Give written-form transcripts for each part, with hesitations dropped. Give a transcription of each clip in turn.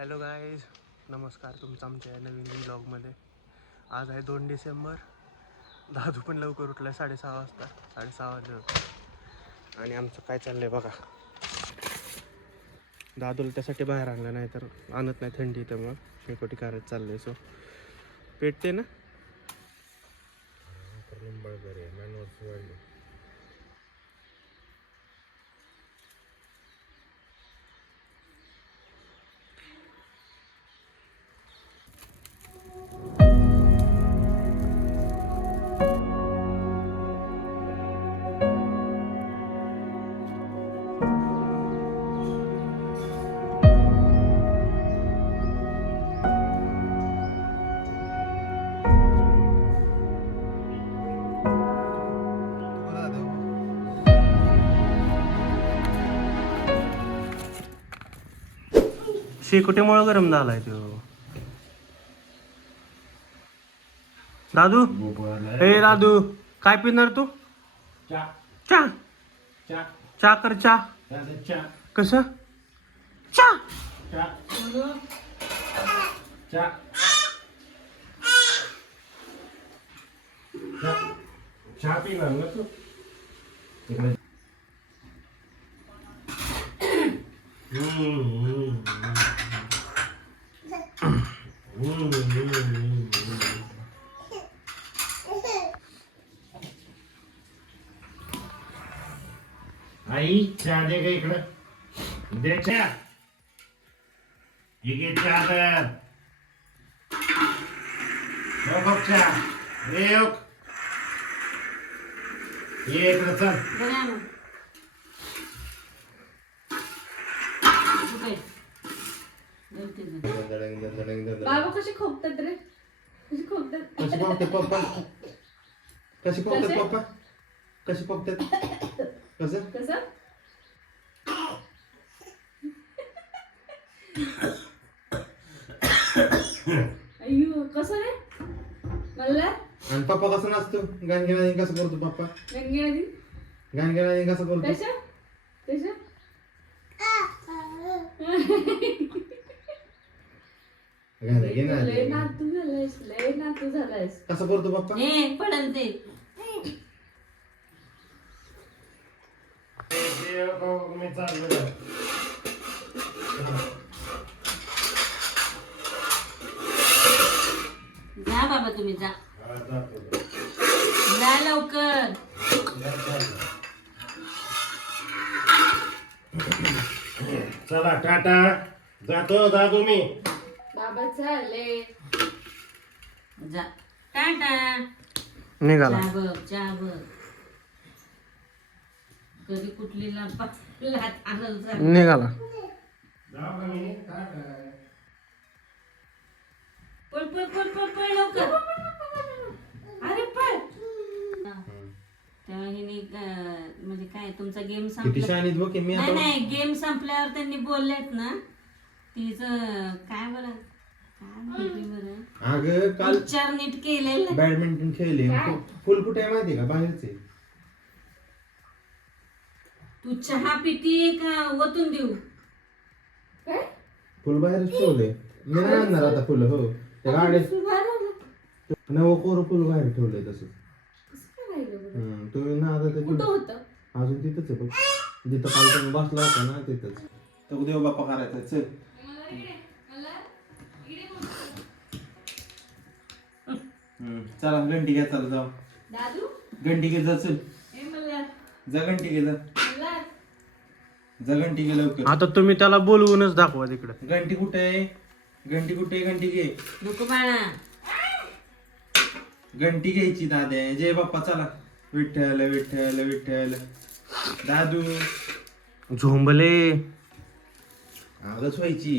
Hello guys, नमस्कार तुमचं आमच्या नवीन ब्लॉगमध्ये. आज आहे 2 डिसेंबर. दादू पण लवकर उठला 6:30 वाजता, 6:30 वाजले होते. आणि आमचं काय चाललंय बघा. दादूला त्यासाठी बाहेर आणलं, नाही तर आणत नाही, थंडी त्यामुळं शेकोटी कारच चाललंय. सो पेटते ना शेकोटीमुळं गरम झालाय तो. दादू, हे दादू, काय पिणार तू? चा चा कर. चा कसं? चा चहा पिणार ना तू? आई चहा दे का इकडं, दे चहा. हे घे चहा तर. हो बघ चहा, ये इकडं चल. बाबा कशी खोकतात रे, कशी खोकतात? कशी पोगतात पप्पा, कशी पोगतात पप्पा, कशी पोगतात, कसं कसं? अय्यो कसं रे मला? आणि पप्पा कसं नाचतो, गाण घेणार कसं करतो पप्पा, गंगेवादी गाण घेणार कसं करतो? कशा कशा? लय नातू झालायस, लय नातू झालायस. कसं करतो पप्पा? पडल ते. मी चाललो. जा बाबा तुम्ही जा, जा लवकर. चला टाटा, जातो दादू मी. बाबा चालले, जा टाटा. निघाला. चहा बघ कधी कुठली लात आणल. निघाला. जाऊ का मी? टाटा. पळ पळ पळ पळ पळ लवकर. अरे पळ. तेव्हा हिने म्हणजे काय तुमचा गेम किती संपला. शानीत बघ मी नाही आता. नाही, गेम संपल्यावर त्यांनी बोललेत ना, तिचं काय बरं, काय म्हणते बरं, अगं काल उच्चार नीट केलेलं. बॅडमिंटन खेळले. काय? फुल कुठे आहे माहिती का, बाहेरचे. तू चहा पिती का वतून देऊ? काय फुल बाहेरच ठेवले. मी नाही आणणार आता फुलं. हो त्या गाड्यात नवं कोर फुल बाहेर ठेवलंय तसं. तुम्ही ना आता ते कुठं होतं? अजून तिथंच आहे बघ, जिथं काल तुम्ही बसला होता ना तिथंच. तर देव बाप्पा करायचा. चल चला घंटी घ्या, चला जाऊ. दादू घंटी घे जा, चल जा, घंटी घे जा, जा घंटी घे लवकर. आता तुम्ही त्याला बोलवूनच दाखवा तिकडं. घंटी कुठे आहे, घंटी कुठे आहे, घंटी घे. नको बाळा. घंटी घ्यायची दाद्या. जय बाप्पा, चला. विठ्ठल विठ्ठल विठ्ठल. दादू झोंबले. आवाजच व्हायची.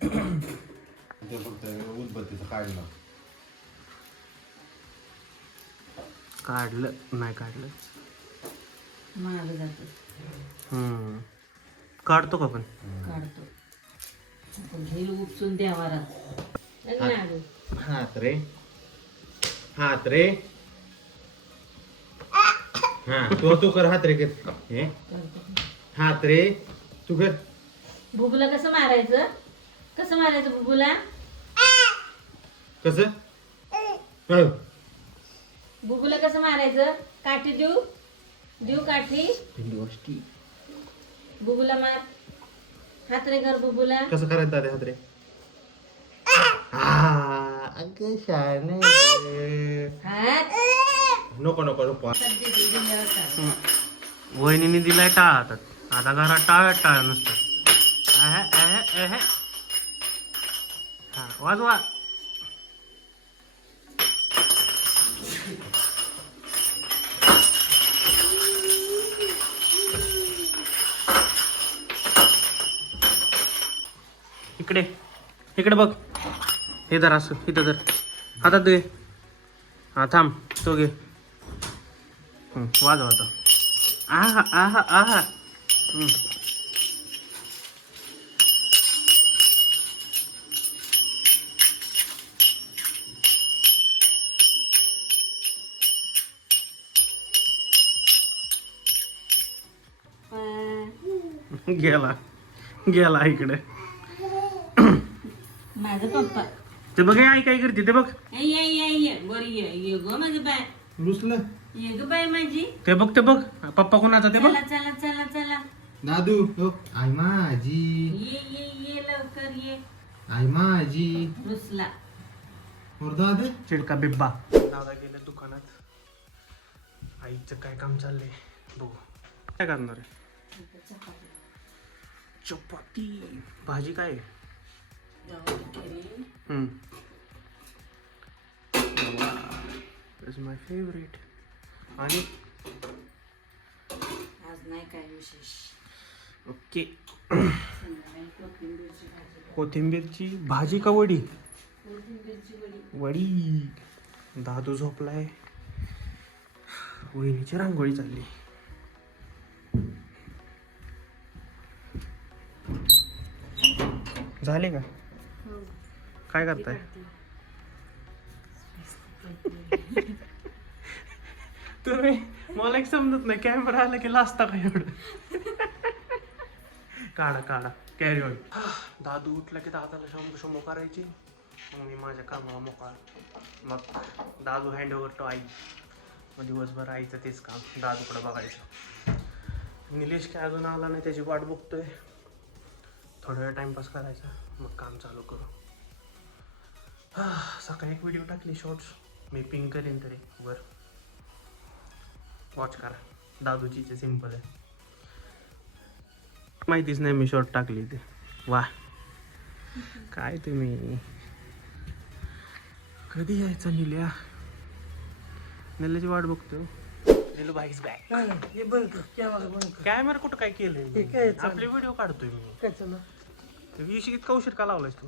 ते फक्त उदबत्तीचं काढणं. काढलं नाही काढलं. माग जातो. काढतो का पण? काढतो. हे उपसून द्यावा राहतो. हात रे, हात रे. हा तू कर, हात रे कर. हे हात रे तू कर. भुगलं कसं मारायचं? कसं मारायचं बुबूला? कसं बुबूला कसं मारायचं? काठी देऊ? देऊ काठी? बुबूला मार. हातरे कर बुबूला. कसं करायचं दादा हात रे? अगं शाने. हात नको नको नको. सध्या दिल्यावर चालेल. वहिनीने दिलाय टाळ हातात. आता घरात टाळ नसतं. हा वाजवा. इकडे इकडे बघ. हे धर असं इथं धर. हातात घे. हा थांब तो घे. वाजव आता. आहा आहा आहा. गेला गेला इकडे. माझा पप्पा. ते बघ आई काय करते ते बघ. ये बरी ये गो माझं बाय. रुसलं ये ग बाय माझी. ते बघ पप्पा कोणाचा ते बघ. चला चला चला चला. दादू हो आई माझी. ये लवकर ये. आई माझी. रुसला. और दादा चिडका बिब्बा. दादा गेले दुकानात. आईचं काय काम चाललंय बघू. काय करणार आहे? चपाती. भाजी काय आहे? Is my favourite. आणि आज नाही काय विशेष. ओके. संध्याकाळी कोथिंबीरची भाजी. कोथिंबीरची भाजी का वडी? कोथिंबीरची वडी. वडी. दादू झोपलाय. वहिनीची रांगोळी चालली. झाले का? काय करताय? तुम्ही मला एक समजत नाही. कॅमेरा आला की लाजता का एवढं? काढा कॅरी ऑन. दादू उठला की दादाला शंभू करायची. मग मी माझ्या कामाला मोकळा. मग दादू हँड ओव्हर टू आई. मग दिवसभर आईचं तेच काम दादूकडे बघायचं. निलेश काय अजून आला नाही, त्याची वाट बघतोय. थोडा वेळ टाइमपास करायचा, मग काम चालू करू. सकाळी एक व्हिडिओ टाकली शॉर्ट्स. मी पिंग करेन तरी वर. वॉच करा. दादूची सिम्पल आहे. माहितीच नाही मी शॉर्ट टाकली ते. वा काय तुम्ही. कधी यायचं निल्या? निल्याची वाट बघतो. निलू बाईस बॅक. कॅमेरा कुठं काय केलंय? आपले व्हिडिओ काढतोय मी. विषय इतका उशीर का लावलायस तू?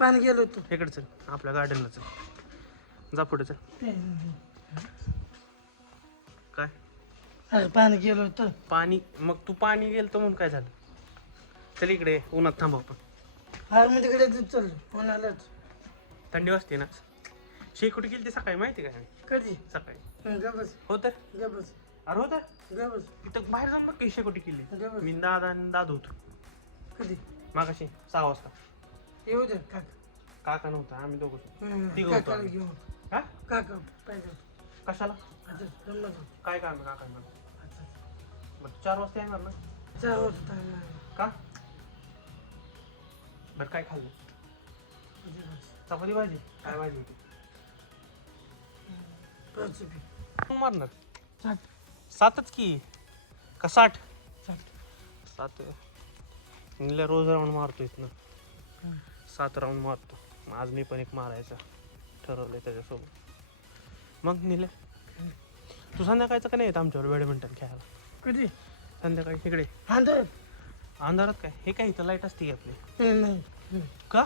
पाणी गेलो होतो. इकडे चल, आपल्या गार्डनला चल. जा पुढे चल. काय पाणी गेलो होतं. पाणी? मग तू पाणी गेलं तर म्हणून काय झालं? चल इकडे उन्हात थांबव आपण. मी तिकडे चाललो उन्हाळ्यात. थंडी वाजते ना. शेकोटी गेली ते सकाळी माहिती काय? कधी? सकाळी. गबस हो तर. गबस अरे हो तर. गबस तिथं बाहेर जाऊन बघ की शेकोटी केली. गबस. मी दादा आणि दादू होतो कधी? मागाशी 6 वाजता. येऊ दे काका. काका नव्हता, आम्ही दोघं तिघं होतो काकाला आम्ही. घेऊन. हा? काका पाहिजे. कशाला? आता जमलं होतं. काय काम आहे काका मला? अच्छा. बरं 4 वाजता येणार ना? 4 वाजता टाइम का? बरं काय खाल्लं? चपाती भाजी. काय भाजी होती? मग मारणार 7च की का 60? 7. निल्या रोज राऊंड मारतोय ना. 7 राऊंड मारतो. मग आज मी पण एक मारायचा ठरवलंय त्याच्यासोबत. मग निले तू संध्याकाळचं का नाही येत आमच्यावर बॅडमिंटन खेळायला? कधी? संध्याकाळी इकडे अंधारात. काय हे काय इथं लाईट असते आपली? नाही का?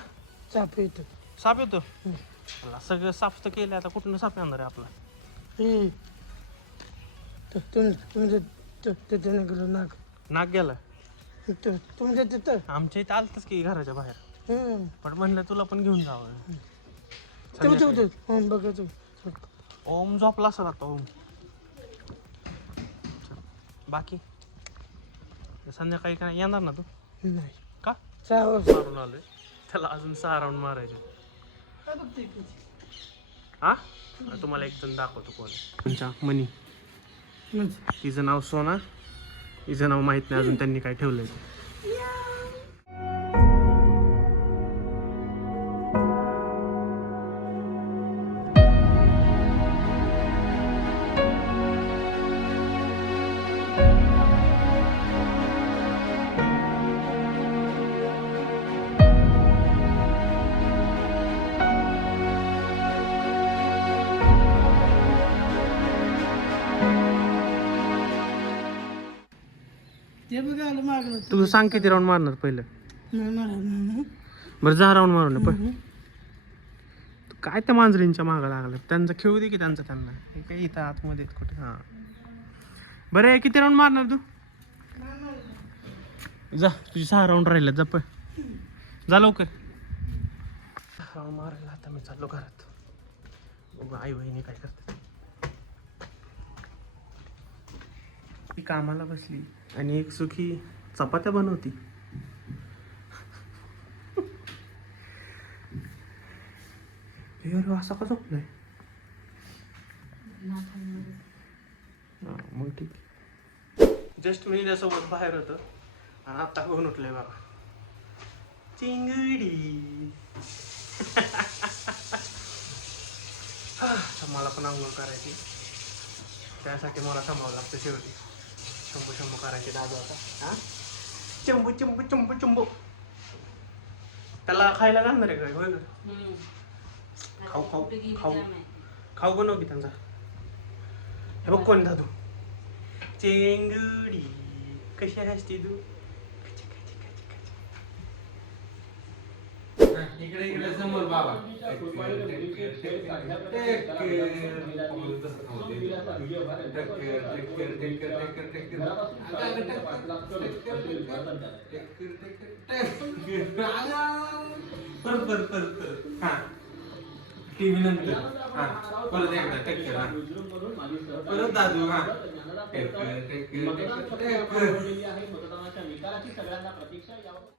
चाप येतो. साप येतो? सगळं साफ तर केलं, आता कुठून साप येणार आहे आपला? तुमच्या तिथे गेलो नाक गेला तुमच्या तिथं. आमच्या इथं आलतच की घराच्या बाहेर. पण म्हणलं तुला पण घेऊन जावं. बघा ओम झोपला असेल आता. ओम बाकी संध्याकाळी काय येणार ना तू? नाही का? चहा मारून आलोय. त्याला अजून 6 राऊंड मारायचे. काय बघते तुझी? हा तुम्हाला एक जण दाखवतो कोण तुमच्या मनी. म्हणजे तिचं नाव सोना, तिचं नाव माहित नाही अजून त्यांनी काय ठेवलंय ते. ते बघा आलं मागलं. तू सांग किती राऊंड मारणार पहिलं. नाही मला बरं 10 राऊंड मारू ना पण. काय त्या मांजरींच्या मागं लागलं, त्यांचं खेळू दे की त्यांचं त्यांना. हे काय इथं आतमध्ये आहेत कुठे. हां बरं आहे, किती राऊंड मारणार तू. जा तुझी 6 राऊंड राहिले जा पण. जा लवकर. राऊंड मारायला आता मी चाललो घरात. बघू आई बहिणी काय करतात. ती कामाला बसली आणि एक सुखी चपात्या बनवती. असा का झोपलाय. मग ठीक. जस्ट मी त्यासोबत बाहेर होतं आणि आता कोण उठलंय बाबा. चिंगडी. मला पण आंघोळ करायची, त्यासाठी मला थांबावं लागतं शेवटी. शंभू शंभू करायचे दादा आता. हा चंबू चंबू चंबू चंबू. त्याला खायला घालणार आहे काय होय का. खाऊ खाऊ खाऊ खाऊ बनव की त्यांचा. हे बघ कोण दादू. चेंगडी कशी असते तू. इकडे इकडे समोर बाबा. टीव्ही नंतर परत एकदा टक्कर. परत दादू. हा मतदानाच्या विकाराची सगळ्यांना प्रतीक्षा यावं.